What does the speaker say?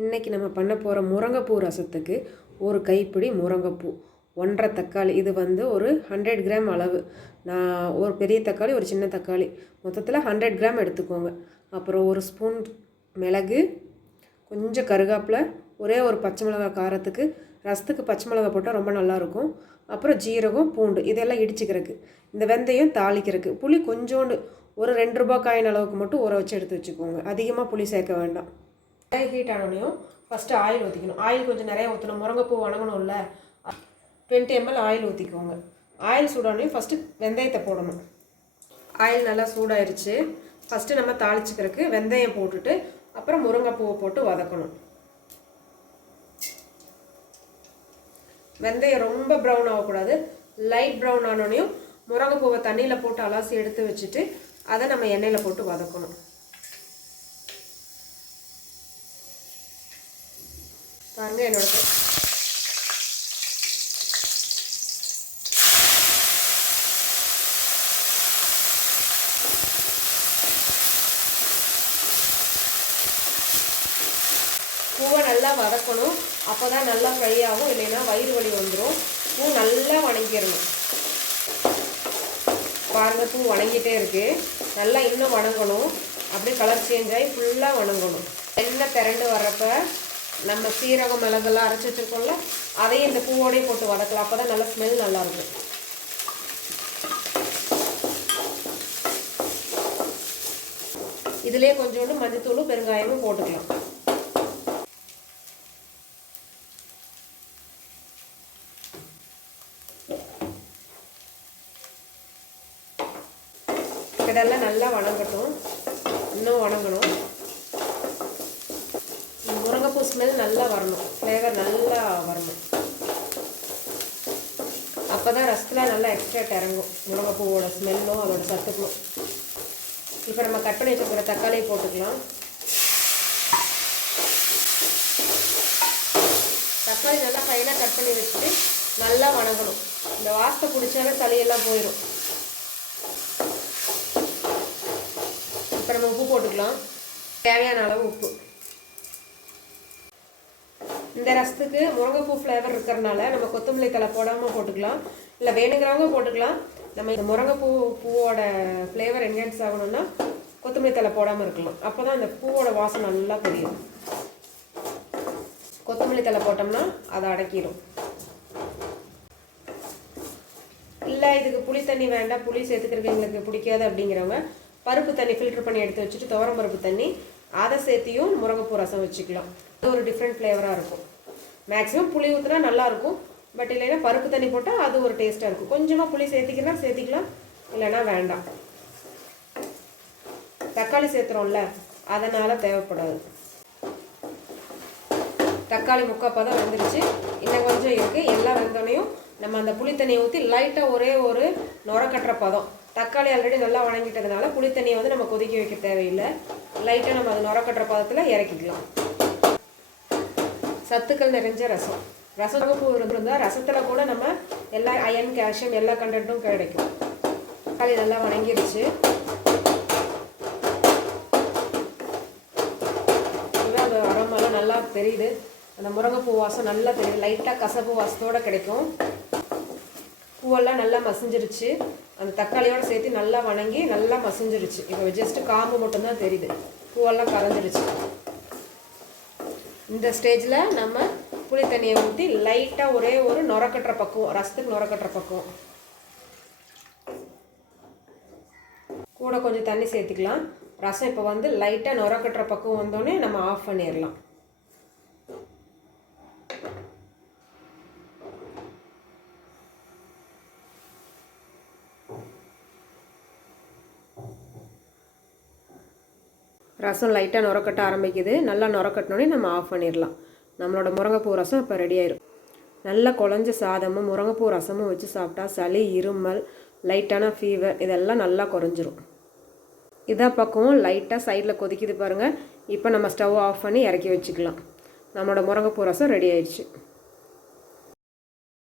இன்றைக்கி நம்ம பண்ண போகிற முருங்கைப்பூ ரசத்துக்கு ஒரு கைப்பிடி முருங்கைப்பூ. ஒன்றரை தக்காளி. இது வந்து ஒரு ஹண்ட்ரட் கிராம் அளவு. நான் ஒரு பெரிய தக்காளி ஒரு சின்ன தக்காளி. மொத்தத்தில் ஹண்ட்ரட் கிராம் எடுத்துக்கோங்க. அப்புறம் ஒரு ஸ்பூன் மிளகு கொஞ்சம் கருகாப்பில் ஒரே ஒரு பச்சை மிளகாய் காரத்துக்கு ரசத்துக்கு பச்சை மிளகாய் போட்டால் ரொம்ப நல்லாயிருக்கும் அப்புறம் ஜீரகம் பூண்டு. இதெல்லாம் இடிச்சுக்கிறதுக்கு. இந்த வெந்தயம் தாளிக்கிறதுக்கு. புளி கொஞ்சோண்டு ஒரு ரெண்டு ரூபாய் காயின் அளவுக்கு மட்டும் ஊற வச்சு எடுத்து வச்சுக்கோங்க. அதிகமாக புளி சேர்க்க வேண்டாம். ஹீட் ஆனோடனையும் ஃபஸ்ட்டு ஆயில் ஊற்றிக்கணும் ஆயில் கொஞ்சம் நிறைய ஊற்றணும் முருங்கைப்பூ வணங்கணும்ல. டுவெண்ட்டி எம்எல் ஆயில் ஊற்றிக்கோங்க ஆயில் சூடானோடனையும் ஃபஸ்ட்டு வெந்தயத்தை போடணும். ஆயில் நல்லா சூடாயிருச்சு. ஃபஸ்ட்டு நம்ம தாளிச்சுக்கிறதுக்கு வெந்தயம் போட்டுட்டு அப்புறம் முருங்கைப்பூவை போட்டு வதக்கணும். வெந்தயம் ரொம்ப ப்ரௌன் ஆகக்கூடாது. லைட் ப்ரௌன் ஆனோடனையும் முருங்கைப்பூவை தண்ணியில் போட்டு அலாசி எடுத்து வச்சுட்டு அதை நம்ம எண்ணெயில் போட்டு வதக்கணும். பாருங்க என்னோட பூவை நல்லா வதக்கணும். அப்போ தான் நல்லா ஃப்ரை ஆகும். இல்லைன்னா வயிறு வலி வந்துடும் பூ நல்லா வணங்கிடணும். பாருங்க பூ வணங்கிட்டே இருக்குது நல்லா இன்னும் வணங்கணும். அப்படியே கலர் சேஞ்ச் ஆகி ஃபுல்லாக வணங்கணும். எண்ணெய் திரண்டு வர்றப்ப நம்ம சீரகம் மிளகெல்லாம் அரைச்சி வச்சுருக்கோம்ல அதையும் இந்த பூவோடையே போட்டு வதக்கலாம். அப்போ தான் நல்லா ஸ்மெல் நல்லாயிருக்கும். இதிலே கொஞ்சோண்டு மஞ்சத்தூளும் பெருங்காயமும் போட்டுக்கலாம். இதெல்லாம் நல்லா வணங்கட்டும். இன்னும் வணங்கணும். ஸ்மெல் நல்லா வரணும். ஃப்ளேவர் நல்லா வரணும். அப்போ தான் ரசத்தில் நல்லா எக்ஸ்ட்ரா இறங்கும். முருங்கைப்பூவோட ஸ்மெல்லும் அதோட சத்துக்களும். இப்போ நம்ம கட் பண்ணி வச்சுருக்கிற தக்காளியை போட்டுக்கலாம். தக்காளி நல்லா ஃபைனாக கட் பண்ணி வச்சுட்டு நல்லா வணங்கணும். இந்த வாசத்தை பிடிச்சாலே சளியெல்லாம் போயிடும் இப்போ நம்ம உப்பு போட்டுக்கலாம். தேவையான அளவு உப்பு. இந்த ரசத்துக்கு முருங்கைப்பூ ஃப்ளேவர் இருக்கிறனால நம்ம கொத்தமல்லி தலை போடாமல் போட்டுக்கலாம். இல்லை வேணுங்கிறவங்க போட்டுக்கலாம். நம்ம இந்த முருங்கைப்பூ பூவோட ஃப்ளேவர் என்ஹான்ஸ் ஆகணும்னா கொத்தமல்லி தலை போடாமல் இருக்கலாம். அப்போ தான் அந்த பூவோட வாசம் நல்லா தெரியும். கொத்தமல்லி தலை போட்டோம்னா அதை அடக்கிடும் இல்லை இதுக்கு புளி தண்ணி வேண்டாம். புளி சேர்த்துக்கிறது எங்களுக்கு பிடிக்காது அப்படிங்கிறவங்க பருப்பு தண்ணி ஃபில்டர் பண்ணி எடுத்து வச்சுட்டு துவரம் பருப்பு தண்ணி அதை சேர்த்தியும் முருங்கைப்பூ ரசம் வச்சுக்கலாம். அது ஒரு டிஃப்ரெண்ட் ஃப்ளேவராக இருக்கும். மேக்ஸிமம் புளி ஊற்றினா நல்லாயிருக்கும் பட் இல்லைன்னா பருப்பு தண்ணி போட்டால் அது ஒரு டேஸ்ட்டாக இருக்கும். கொஞ்சமாக புளி சேர்த்திக்கலாம் சேர்த்திக்கலாம். இல்லைன்னா வேண்டாம். தக்காளி சேர்த்துறோம்ல அதனால் தேவைப்படாது. தக்காளி முக்கால் பதம் வந்துருச்சு. இன்னும் கொஞ்சம் இருக்குது எல்லா வெந்தோடனையும் நம்ம அந்த புளி தண்ணியை ஊற்றி லைட்டாக ஒரே ஒரு நுரக்கட்டுற பதம். தக்காளி ஆல்ரெடி நல்லா வணங்கிட்டதுனால புளி தண்ணியை வந்து நம்ம கொதிக்க வைக்க தேவையில்லை. லைட்டாக நம்ம அது நுரக்கட்டுற பதத்தில் இறக்கிக்கலாம். சத்துக்கள் நிறைஞ்ச ரசம். ரசம் பூ இருந்தால் ரசத்தில் கூட நம்ம எல்லா அயன் கால்சியம் எல்லா கண்டென்ட்டும் கிடைக்கும். தக்காளி நல்லா வணங்கிருச்சு. அந்த அரோமெல்லாம் நல்லா தெரியுது. அந்த முருங்கைப்பூ வாசம் நல்லா தெரியுது. லைட்டாக கசப்பு வாசத்தோடு கிடைக்கும். பூவெல்லாம் நல்லா மசிஞ்சிருச்சு. அந்த தக்காளியோடு சேர்த்து நல்லா வணங்கி நல்லா மசிஞ்சிருச்சு. இப்போ ஜஸ்ட்டு காம்பு மட்டும்தான் தெரியுது. பூவெல்லாம் கரைஞ்சிருச்சு. இந்த ஸ்டேஜில் நம்ம புளி தண்ணியை ஊற்றி லைட்டாக ஒரே ஒரு நுரக்கட்டுற பக்குவம். ரசத்துக்கு நுரக்கட்டுற பக்குவம். கூட கொஞ்சம் தண்ணி சேர்த்துக்கலாம். ரசம் இப்போ வந்து லைட்டாக நுரக்கட்டுற பக்குவம் வந்தோடனே நம்ம ஆஃப் பண்ணிடலாம். ரசம் லைட்டாக நுரக்கட்ட ஆரம்பிக்குது. நல்லா நுரக்கட்டினோடனே நம்ம ஆஃப் பண்ணிடலாம் நம்மளோட முருங்கைப்பூ ரசம் இப்போ ரெடி ஆயிரும் நல்லா குழஞ்ச சாதமும் முருங்கைப்பூ ரசமும் வச்சு சாப்பிட்டா சளி இருமல் லைட்டான ஃபீவர் இதெல்லாம் நல்லா குறைஞ்சிரும். இதாக பக்கம் லைட்டாக சைடில் கொதிக்குது பாருங்கள் இப்போ நம்ம ஸ்டவ் ஆஃப் பண்ணி இறக்கி வச்சுக்கலாம். நம்மளோட முருங்கைப்பூ ரசம் ரெடி ஆயிடுச்சு.